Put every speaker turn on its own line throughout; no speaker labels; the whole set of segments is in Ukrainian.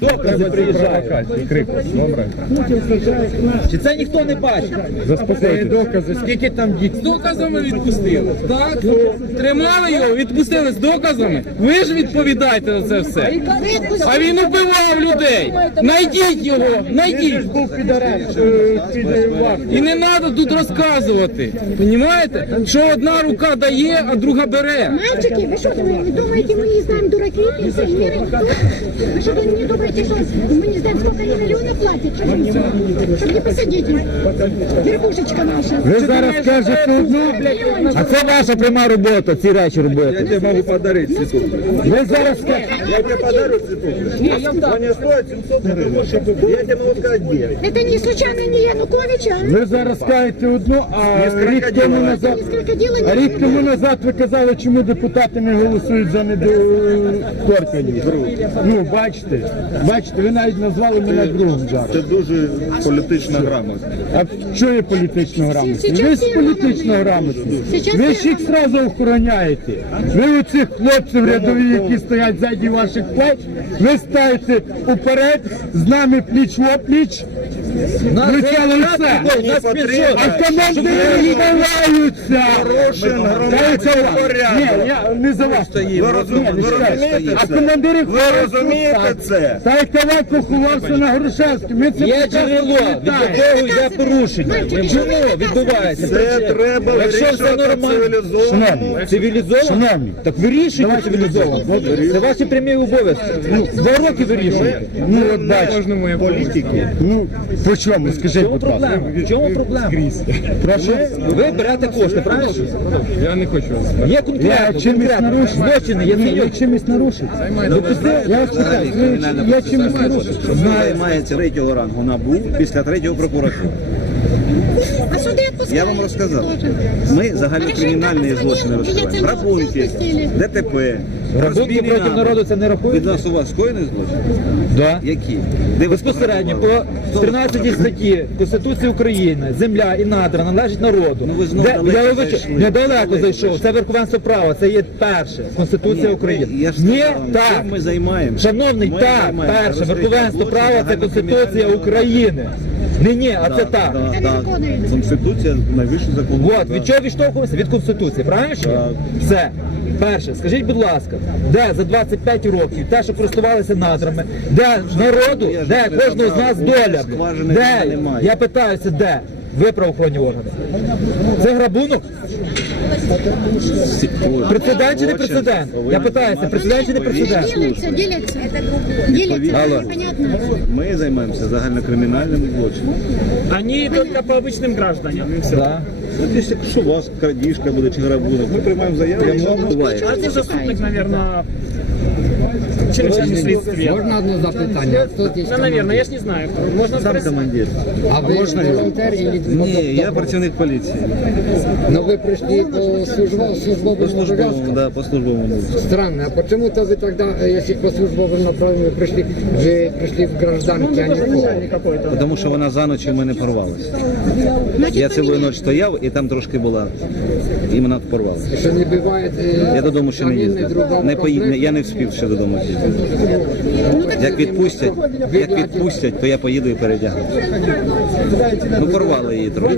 Докази приїжджають.
Добре.
Чи це ніхто не бачить?
Заспокойтесь.
докази, скільки там дітей.
З доказами відпустили. Так? Тримали його, відпустили з доказами. Ви ж відповідаєте за це все. А він убивав людей. Найдіть його, найдіть.
Був під арешт, е, під е, вартою.
І не треба тут розказувати. Понімаєте? Що одна рука дає, а друга бере.
Мальчики, вы что, вы не думаете, мы не знаем дураки, и все мира никто? Вы что, вы не думаете, что мы не знаем, сколько они миллионов платят, чтобы, чтобы не посадить их? Вербушечка наша.
Ви зараз скажете одну, а це ваша пряма робота, ці речі робити.
Я тебе могу подарить цветок.
Ви зараз скажете,
Я тебе подарю цветок. Они стоят 700 гривен. Я тебе могу сказать, где.
Это не случайно не Януковича, а?
ви зараз скажете одну, а
Із
рік тому
крокодила.
назад.
Из крокодила
А
не
рік тому назад ви казали, чому депутати не голосують за недоторкані. Ну, бачите, бачите, ви навіть назвали мене другом
Це дуже політична грамотність.
А що є політично грамотність? Ви ж політично
грамотні.
Ви ж їх зразу охороняєте. Ви оцих хлопців рядові, які стоять ззаді ваших плеч, ви ставите уперед, з нами пліч в пліч. Кричали все.
Не потрібно.
А командири ховаються.
Порушен громадський
Ні, я не за вас.
Ви розум- ви розумієте
А
це?
командири
Ви розумієте це?
Та як Тавайко ховався на Грушевську. Ми це
Є джерело, від якого йде порушення. Чому відбувається?
Це треба
Якщо все
вирішувати цивілізовано.
Шановні,
Цивілізовано? Так вирішуйте цивілізовано. Це ваші прямі обов'язки. Ну, Два роки вирішуєте.
Ну от бачите.
Політики.
Ну, по чому, скажіть, будь ласка.
проблема? В чому проблема?
Прошу.
Ви берете кошти, правильно?
Я не хочу.
Є
Я
конкретно,
чимось
конкретно.
нарушив.
Злочини,
я
не
ви чимось нарушив. Я вас питаю, ви- я чимось нарушив.
займається третього рангу НАБУ після третього прокуратури.
А суды отпускают.
Я вам розказав. Ми загальнокримінальні злочини розкриваємо. Рахунки. ДТП,
Рахунки
розбійні
проти народу це не
Від
рахується?
нас у вас скоєний злочин?
Да.
Які? Де ви
Безпосередньо по 13 статті Конституції України земля і надра належить народу.
Ну, ви знову
Де-
далеко
я вибачу,
зайшли.
недалеко
Далеко
зайшов. Це верховенство права. Це є перше. Конституція
Ні,
України.
Я ж
Ні,
сказав вам,
так.
чим ми займаємося.
Шановний,
Ми
так,
займаємося
перше, верховенство права це Конституція
загальнокримінального
України. Не ні, а це так.
Це не виконується.
Конституція найвищий закон.
От, від чого відштовхуємося? Від Конституції, правильно? чи ні?
Так.
Все. Перше, скажіть, будь ласка, де за 25 років те, що користувалися надрами, де народу, де кожного з нас доля? Де? Я питаюся, де? Ви правоохоронні органи. Це грабунок? Прецедент чи не прецедент? Я питаюся, прецедент чи не прецедент?
Делятся, делятся. Делятся,
Алло.
непонятно.
Ми займаємося загальнокримінальним злочином.
Они только по обычным гражданам. и всё.
Да.
От якщо що у вас крадіжка буде чи грабунок, ми приймаємо заяву, і вам буває.
А это заступник, наверное, начальник следствия.
Можна одне запитання? Хто здесь
Да, наверное, я ж не знаю. Можно
Сам
спросить.
командир.
А ви волонтер или
Ні, я працівник поліції.
Но вы пришли по службовым,
По
службовым
службовому,
обовязкам?
да, по службовому.
Странно, а почему-то вы тогда, э, если по службовым направлениям пришли, вы пришли в гражданке, а не в форме?
Тому що вона за ночі в мене порвалася.
Значит,
Я цілу
поменяли.
ніч стояв і там трошки була. І вона порвалася.
Что не бывает... э,
Я додому ще не
один и
їздив.
другого
Не поїд... не-
комплекта?
Я не встиг ще додому їздити.
Ну,
Як відпустять, як відпустять, то я поїду і передягну. Ну порвали її трохи.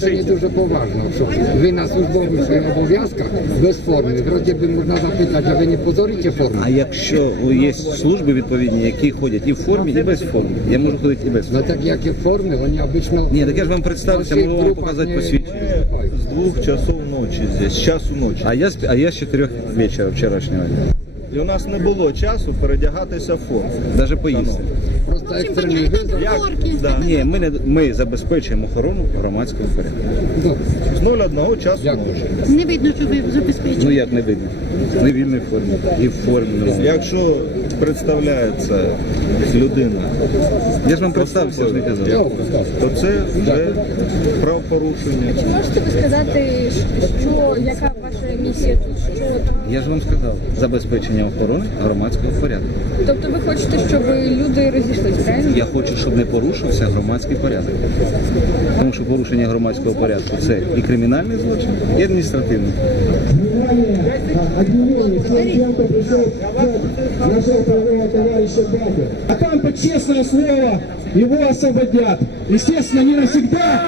Це не дуже поважно, що ви на службових своїх обов'язках без форми. Вроді би можна запитати, а ви не позорите форму?
А якщо є служби відповідні, які ходять і в формі, і без форми, я можу ходити і без
Ну так як і в формі, вони обично...
Ні, так я ж вам представився, можу вам показати посвідчення.
С двух часов ночи здесь, с часу ночи.
А я, з- а я з 4 вечора вчорашнього дня.
І у нас не було часу передягатися в форму.
Навіть поїсти.
Просто
понятно,
визов.
Як? Да.
Ні, ми, не, ми забезпечуємо охорону громадського порядку.
З 01 часу ночі.
Не видно, що ви забезпечили.
Ну як не видно? Не в вільній формі. І в формі.
Якщо представляється людина,
Я ж вам представився, я ж не казав.
то це вже правопорушення.
Чи Можете ви сказати, що яка ваша місія тут? Що?
Я ж вам сказав, забезпечення охорони громадського порядку.
Тобто ви хочете, щоб люди розійшлись, правильно?
Я хочу, щоб не порушився громадський порядок. Тому що порушення громадського порядку це і кримінальний злочин, і адміністративний.
а, там, под честное слово, его освободят. Естественно, не навсегда.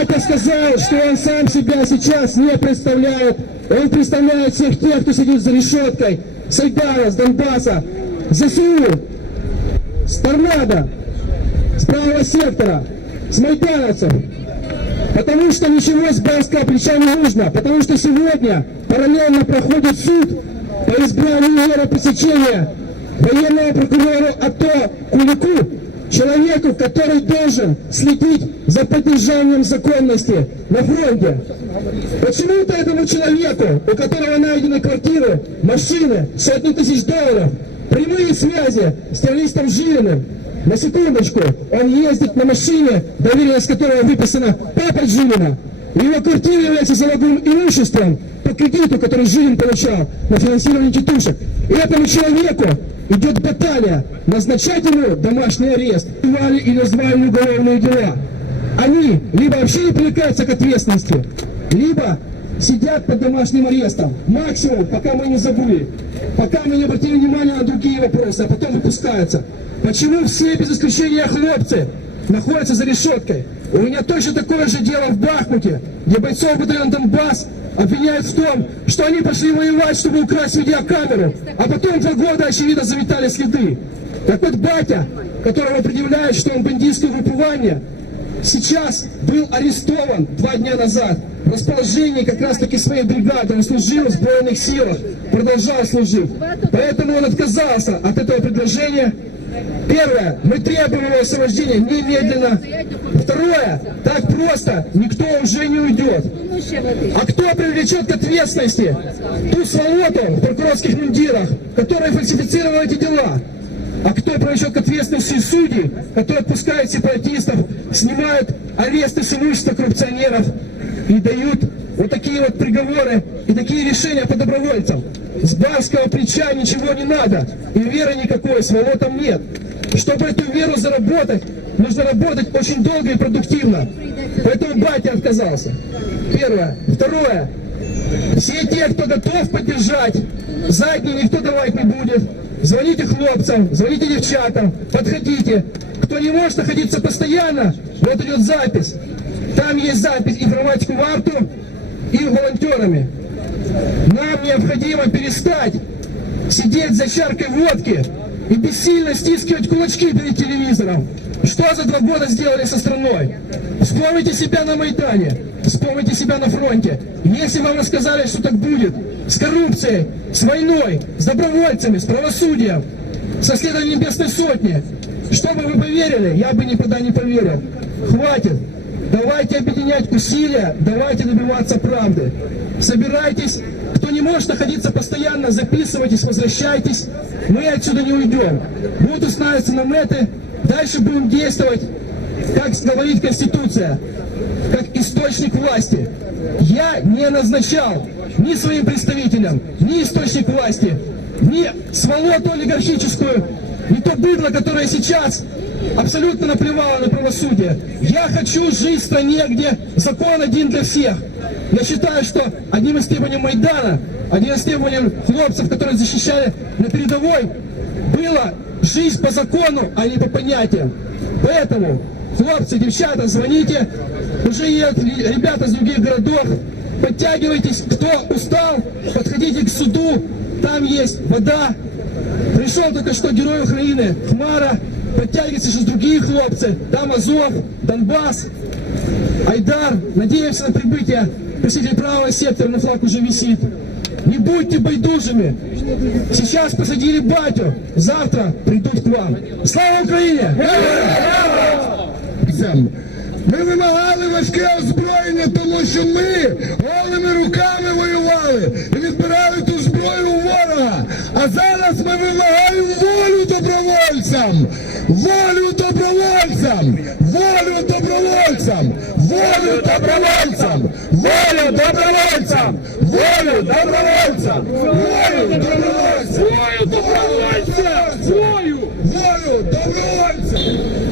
Батя сказал, что он сам себя сейчас не представляет. Он представляет всех тех, кто сидит за решеткой. С с Донбасса, ЗСУ, с Торнадо, с правого сектора, с майдановцев. Потому что ничего с барского плеча не нужно. Потому что сегодня параллельно проходит суд по избранию меры пресечения военного прокурора АТО Кулику, человеку, который должен следить за поддержанием законности на фронте. Почему-то этому человеку, у которого найдены квартиры, машины, сотни тысяч долларов, прямые связи с террористом Жилиным, на секундочку, он ездит на машине, доверенность которого выписана папой Жилина. Его квартира является залоговым имуществом по кредиту, который Жилин получал на финансирование тетушек. И этому человеку идет баталия назначать ему домашний арест, или назвали уголовные дела. Они либо вообще не привлекаются к ответственности, либо сидят под домашним арестом. Максимум, пока мы не забыли, пока мы не обратили внимание на другие вопросы, а потом выпускаются. Почему все без исключения хлопцы находятся за решеткой? У меня точно такое же дело в Бахмуте, где бойцов батальона Донбасс обвиняют в том, что они пошли воевать, чтобы украсть видеокамеру, а потом два года, очевидно, заметали следы. Так вот, батя, которого предъявляют, что он бандитское выпивание, сейчас был арестован два дня назад в расположении как раз таки своей бригады. Он служил в сбройных силах, продолжал служить. Поэтому он отказался от этого предложения. Первое, мы требуем его освобождения немедленно. Второе, так просто никто уже не уйдет. А кто привлечет к ответственности ту сволоту в прокурорских мундирах, которая фальсифицировала эти дела? А кто привлечет к ответственности судей, которые отпускают сепаратистов, снимают аресты с имущества коррупционеров и дают вот такие вот приговоры и такие решения по добровольцам? С барского плеча ничего не надо, и веры никакой, сволотам нет. Чтобы эту веру заработать, нужно работать очень долго и продуктивно. Поэтому батя отказался. Первое. Второе. Все те, кто готов поддержать, задний никто давать не будет. Звоните хлопцам, звоните девчатам, подходите. Кто не может находиться постоянно, вот идет запись. Там есть запись информатику в арту и волонтерами. Нам необходимо перестать сидеть за чаркой водки и бессильно стискивать кулачки перед телевизором. Что за два года сделали со страной? Вспомните себя на Майдане, вспомните себя на фронте. Если вам рассказали, что так будет, с коррупцией, с войной, с добровольцами, с правосудием, со следованием Небесной Сотни, чтобы вы поверили, я бы никогда не поверил. Хватит. Давайте объединять усилия, давайте добиваться правды. Собирайтесь. Кто не может находиться постоянно, записывайтесь, возвращайтесь. Мы отсюда не уйдем. Будут устанавливаться наметы. Дальше будем действовать, как говорит Конституция, как источник власти. Я не назначал ни своим представителям, ни источник власти, ни сволоту олигархическую, не то быдло, которое сейчас абсолютно наплевало на правосудие. Я хочу жить в стране, где закон один для всех. Я считаю, что одним из требований Майдана, одним из требований хлопцев, которые защищали на передовой, было жизнь по закону, а не по понятиям. Поэтому, хлопцы, девчата, звоните. Уже есть ребята из других городов. Подтягивайтесь. Кто устал, подходите к суду. Там есть вода. Пришел только что герой Украины, Хмара. Подтягивайтесь сейчас другие хлопцы. Там Азов, Донбасс, Айдар. Надеемся на прибытие представителей правого сектора. На флаг уже висит. Не будьте байдужими. Сейчас посадили батю, завтра придут к вам. Слава Україні! Ми вимагали важке озброєння, тому що ми голими руками воювали і відбирали ту зброю у ворога. А зараз ми вимагаємо волю добровольцям! Волю добровольцям! Волю добровольцям! Волю добровольцям! Волю добровольцям! Волю добровольцям! Волю добровольцям! Волю добровольцям! Волю! Волю добровольцям!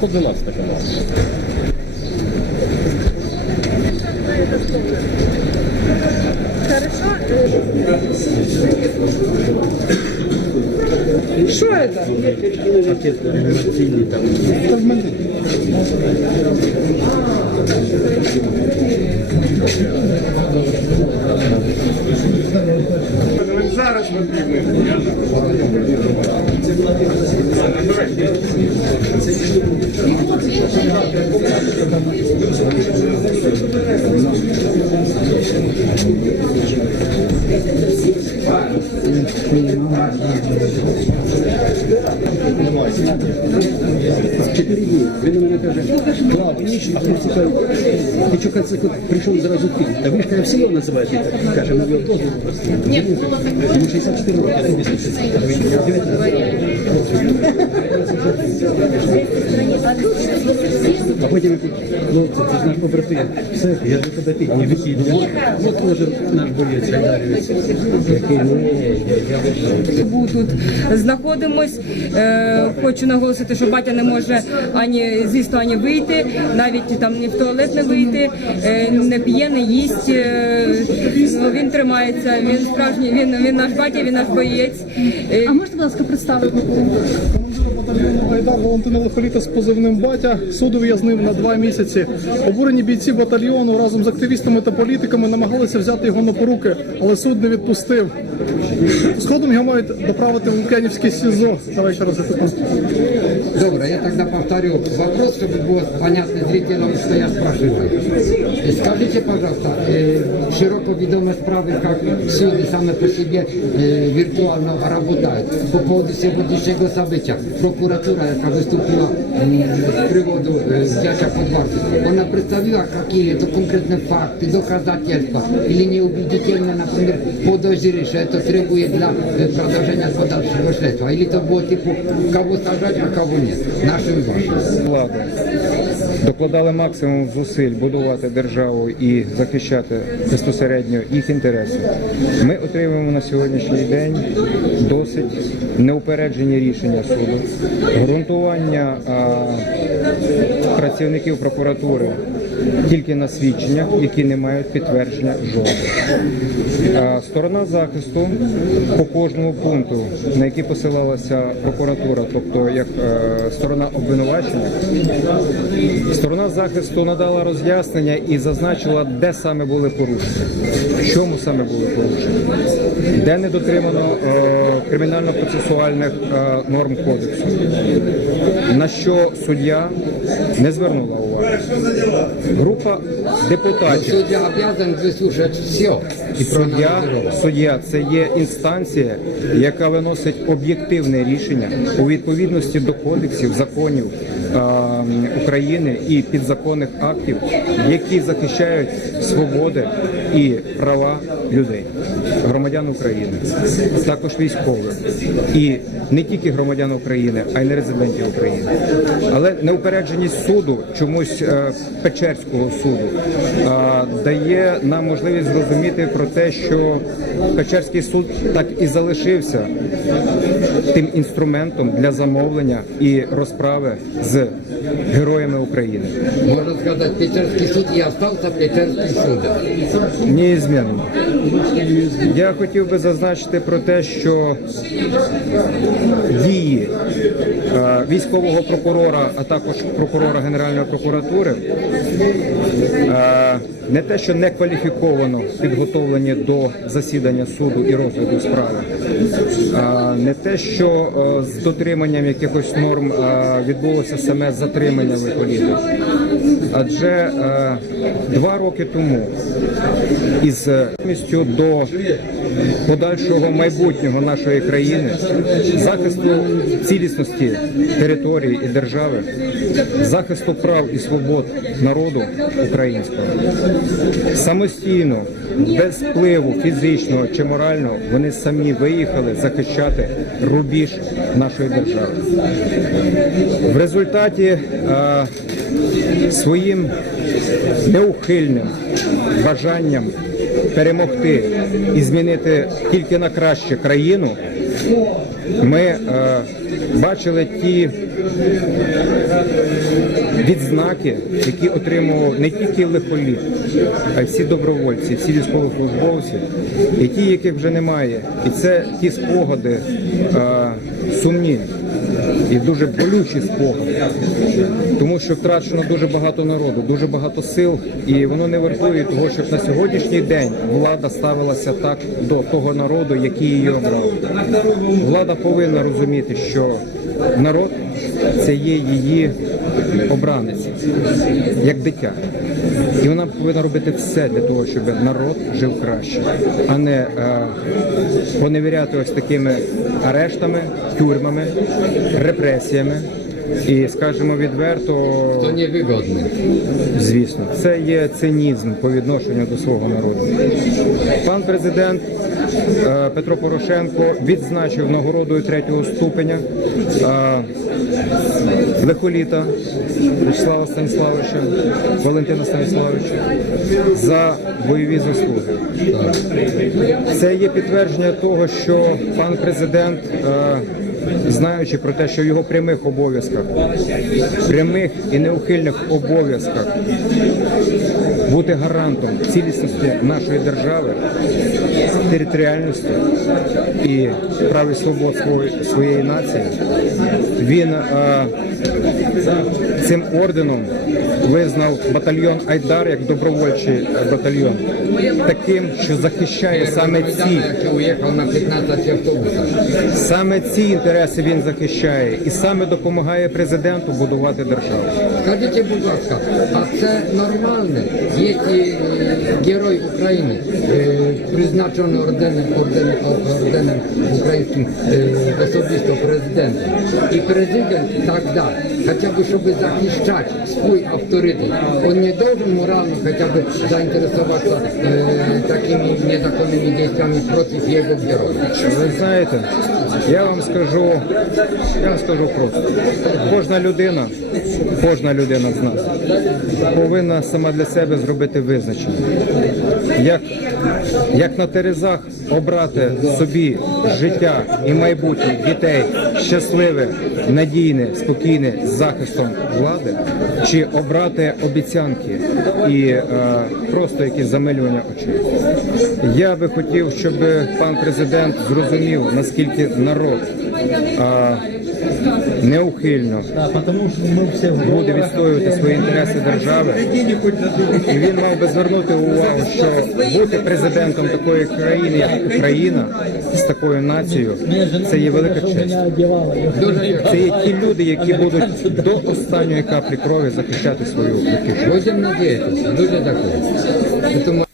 112 така.
Це
він на мене каже, Клава, а хлопці кажуть, ти чого каже, прийшов зразу ти? Та ви ж каже, все його називаєте. Каже, ну його дозвіл просто. Йому 64 роки, а тобі 69 А потім хлопці, це ж наш побратим. Все, я до тебе ти, не вихід. От може наш боєць Гайдарівець. Який, ну,
Був тут знаходимось. Е, хочу наголосити, що батя не може ані звісно ані вийти, навіть там ні в туалет не вийти, е, не п'є, не їсть. Е, ну, він тримається. Він справжній. Він він наш батя, він наш боєць. Е,
А можете, будь ласка, представити?
Гайдар Валентина Лихоліта з позивним батя суд ув'язнив на два місяці. Обурені бійці батальйону разом з активістами та політиками намагалися взяти його на поруки, але суд не відпустив. Згодом його мають доправити в Лук'янівське СІЗО Давай ще раз я запитання.
Добре, я тогда повторю вопрос, чтобы было понятно зрителям, что я спрашиваю. Э, Скажите, пожалуйста, э, широко ведомые справы, как суды сами по себе э, виртуально работают. По поводу сегодняшнего события, прокуратура, яка выступила м, з приводу э, взятия под варту, она представила какие-то конкретные факты, доказательства, или неубедительно, например, подозрили, что это требует для э, продолжения подальшего следствия, или это было типу, кого сажать, а кого нет, нашим вашим.
влади докладали максимум зусиль будувати державу і захищати безпосередньо їх інтереси. Ми отримуємо на сьогоднішній день досить неупереджені рішення суду, ґрунтування а, працівників прокуратури тільки на свідченнях, які не мають підтвердження жодного. Сторона захисту по кожному пункту, на який посилалася прокуратура, тобто як е, сторона обвинувачення, сторона захисту надала роз'яснення і зазначила, де саме були порушення, в чому саме були порушення, де не дотримано е, кримінально-процесуальних е, норм кодексу, на що суддя не звернула уваги. Група
депутатов.
депутатів.
судья обязан выслушать все и
Суддя, суддя це є інстанція, яка виносить об'єктивне рішення у відповідності до кодексів, законів а, України і підзаконних актів, які захищають свободи і права людей, громадян України, також військових і не тільки громадян України, а й не резидентів України. Але неупередженість суду чомусь е, Печерського суду дає нам можливість зрозуміти про те, що Печерський суд так і залишився тим інструментом для замовлення і розправи з героями України.
Можно сказать, Печерский суд и остался Печерским судом.
Неізмінно. Я хотів би зазначити про те, що дії е, військового прокурора, а також прокурора Генеральної прокуратури е, не те, що не кваліфіковано підготовлені до засідання суду і розгляду справи, не те, що е, з дотриманням якихось норм е, відбулося саме затримання Лихоліта. Адже е, два роки тому із містю до подальшого майбутнього нашої країни, захисту цілісності території і держави, захисту прав і свобод народу українського. Самостійно, без впливу фізичного чи морального, вони самі виїхали захищати рубіж нашої держави. В результаті е, своїм неухильним бажанням перемогти і змінити тільки на краще країну, Ми е, бачили ті відзнаки, які отримував не тільки лихоліт, а й всі добровольці, всі військовослужбовці, і ті, яких вже немає. І це ті спогади е, сумні і дуже болючі спогади, тому що втрачено дуже багато народу, дуже багато сил, і воно не вартує того, щоб на сьогоднішній день влада ставилася так до того народу, який її обрав. Влада повинна розуміти, що народ це є її обранець, як дитя. І вона повинна робити все для того, щоб народ жив краще, а не е, поневіряти ось такими арештами, тюрмами, репресіями. І скажімо відверто,
To niewygodne.
звісно, це є цинізм по відношенню до свого народу. Пан президент Петро Порошенко відзначив нагородою третього ступеня е, лихоліта Вячеслава Станіславовича, Валентина Станіславовича за бойові заслуги. Це є підтвердження того, що пан президент, е, знаючи про те, що в його прямих обов'язках, прямих і неухильних обов'язках бути гарантом цілісності нашої держави, територіальності і прав і свобод своєї, нації, він е, цим орденом визнав батальйон Айдар як добровольчий батальйон, таким, що захищає саме ці
Jak ujechał na 15 автобусах.
Саме ці інтереси він захищає і саме допомагає президенту будувати державу.
Скажіть, будь ласка, а це нормальне? Є ті, е, герой України, е, призначений орденом, орденом, орденом українським е, особисто президентом. І президент тогда, хоча б щоб захищати свій авторитет, він не должен морально хоча б заінтересуватися е, такими незаконними діями проти його героя.
Ви знаєте, я вам скажу, я вам скажу просто. Кожна людина, кожна людина з нас повинна сама для себе зробити визначення. Як, як на терезах обрати собі життя і майбутнє дітей щасливе, надійне, спокійне з захистом влади, чи обрати обіцянки і е, просто якісь замилювання очей. Я би хотів, щоб пан президент зрозумів, наскільки народ а, неухильно буде відстоювати свої інтереси держави. І він мав би звернути увагу, що бути президентом такої країни, як Україна, з такою нацією, це є велика честь. Це є ті люди, які будуть до останньої каплі крові захищати свою батьківщину.
Будемо надіятися, дуже дякую.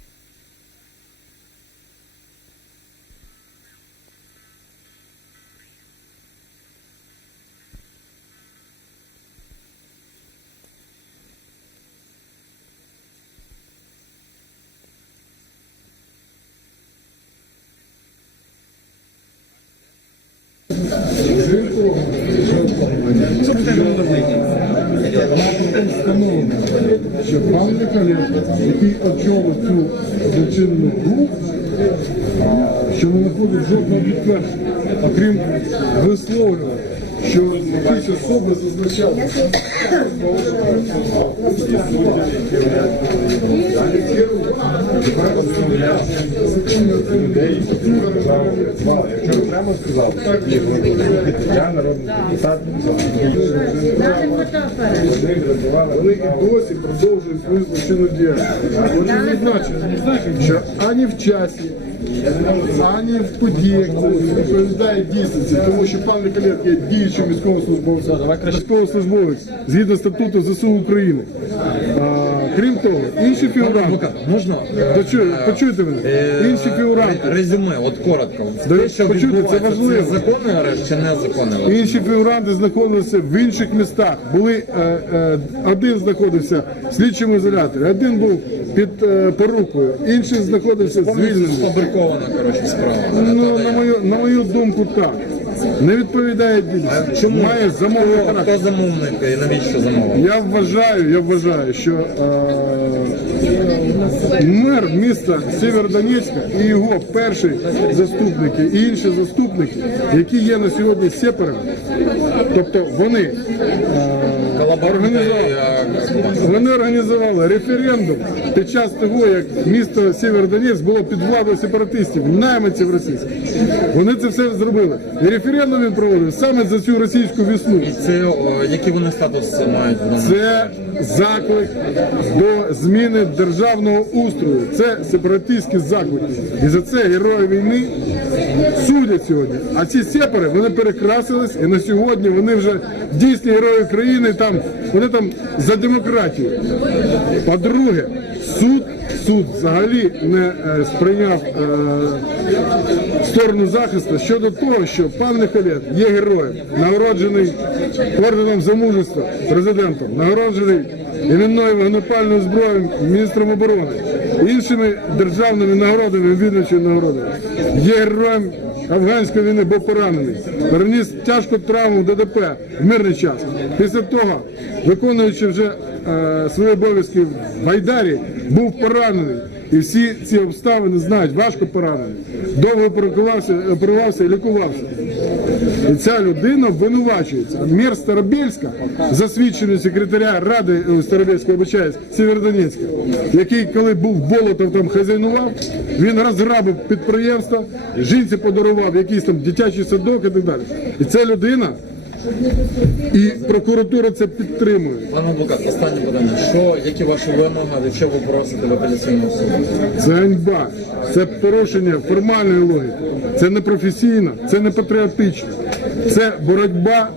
Що пан Миколаєв, який очолив цю злочинну групу, що не знаходить жодного підтвердження, окрім висловлювання, що якісь особи зазначали.
Якщо прямо сказав, я народний депутат. Вони
і досі продовжують свою злочинну діяльність. Вони зазначили, що ані в часі, ані в подіях це відповідає дійсності, тому що пан Миколаєв є діючим військовослужбовцем, військовослужбовець згідно статуту ЗСУ України. Крім того, інші фігуранти.
Можна
Почуйте, почуйте мене. Інші фігуранти.
резюме, от коротко.
Да,
Те, що
почуйте, це
відбувається,
важливо.
законний арешт чи незаконний арешт?
Інші фігуранти знаходилися в інших містах. Були е, е, один знаходився в слідчому ізоляторі, один був під е, порукою, інший знаходився звільнений.
Сфабрикована, коротше, справа.
Ну на мою на мою думку, так не відповідає дійсності.
Чому?
Має замовний
Хто,
характер.
хто замовник і навіщо замовник?
Я вважаю, я вважаю, що е, мер міста Сєвєродонецька і його перші заступники і інші заступники, які є на сьогодні сепарами, тобто вони е, вони організували референдум під час того, як місто Сєвєродонецьк було під владою сепаратистів, найманців російських. Вони це все зробили. І референдум він проводив саме за цю російську весну.
Це який вони статус мають?
Це заклик до зміни державного устрою. Це сепаратистські заклики. І за це герої війни судять сьогодні. А ці сепари вони перекрасились, і на сьогодні вони вже дійсні герої країни. Там вони там за демократію. По-друге, суд. Суд взагалі не е, сприйняв е, сторону захисту щодо того, що пан Михайлет є героєм, нагороджений орденом за мужество президентом, нагороджений іменною вогнепальною зброєю міністром оборони, іншими державними нагородами, відмічою нагородами. Є героєм афганської війни, був поранений, переніс тяжку травму ДДП в мирний час. Після того, виконуючи вже е, свої обов'язки в Гайдарі, був поранений. І всі ці обставини знають, важко поранений. Довго прокувався, оперувався і лікувався. І ця людина обвинувачується. Мер Старобільська, засвідчений секретаря Ради е, Старобільської обичаюсь, Сєвєродонецька, який, коли був Болотов там хазяйнував, він розграбив підприємство, жінці подарував якийсь там дитячий садок і так далі. І ця людина, і прокуратура це підтримує.
Пане адвокат, останнє питання. Що, які ваші вимоги, що ви просите в апеляційному суді?
Це ганьба, це порушення формальної логіки, це не професійно, це не патріотично, це боротьба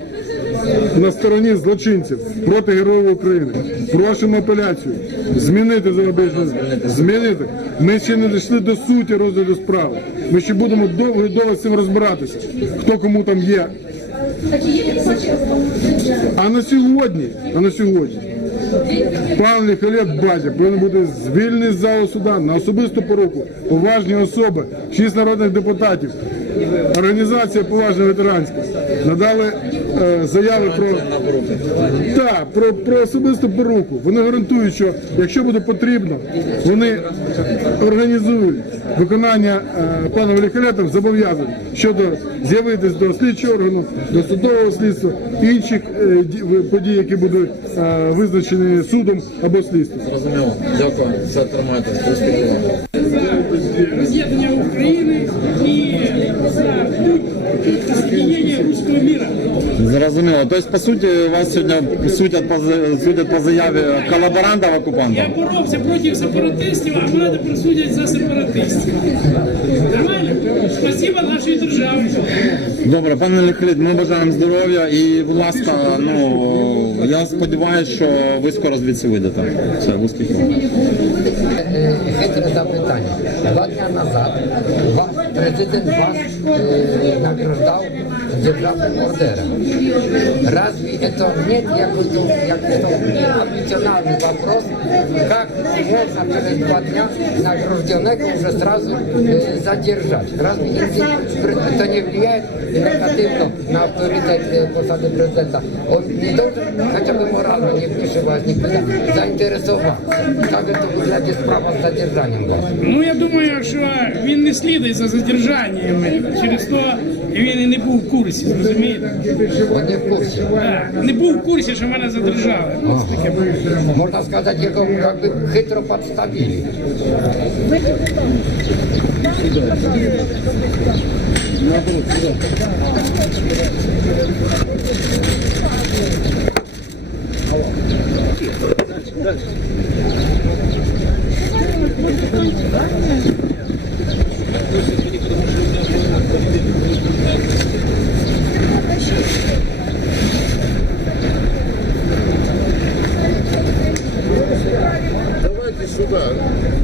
на стороні злочинців проти героїв України. Просимо апеляцію змінити зарубіжну змінити. Ми ще не дійшли до суті розгляду справи. Ми ще будемо довго і довго з цим розбиратися. Хто кому там є. А на сьогодні, а на сьогодні. Пан Михайлет Базя повинен бути звільнений з залу суда на особисту поруку, поважні особи, шість народних депутатів, організація поважна ветеранська надали е, заяви про, Так, про, про особисту поруку. Вони гарантують, що якщо буде потрібно, вони організують виконання е, паном Михайлетом зобов'язань щодо з'явитись до слідчого органу, до судового слідства, інших е, подій, які будуть е, визначені судом або слідством.
Зрозуміло. Дякую. Все тримайте. Успіхів вам.
разъединения Украины и за русского мира.
Зрозуміло. Тобто, по суті, вас сьогодні судять по, судять по заяві колаборантів окупантів?
Я боровся проти сепаратистів, а мене тепер судять за сепаратистів. Нормально? Спасибо нашій державі.
Добре, пане Ліхлід, ми бажаємо здоров'я і, будь ласка, ну я сподіваюся, що ви скоро звідси вийдете. Все, успіхів.
Е, Хитре запитання. Два дня назад ва- президент вас э, награждал державным ордером. Разве это нет якого- якого амбициональный вопрос, как можно через два дня награжденного уже сразу э, задержать? Разве это- это не влияет негативно на авторитет э, посады президента? Он не должен хотя бы морально, не вмешиваясь никуда, заинтересоваться. Как это выглядит справа с задержанием вас?
Ну я думаю, що він не слідить за задержаннями. Через то він і не був в курсі, зрозумієте?
Он не в курсе.
Так, Не був в курсі, що мене задержали. Ось таке.
Можно сказать, его как бы хитро подставили.
Давайте сюда.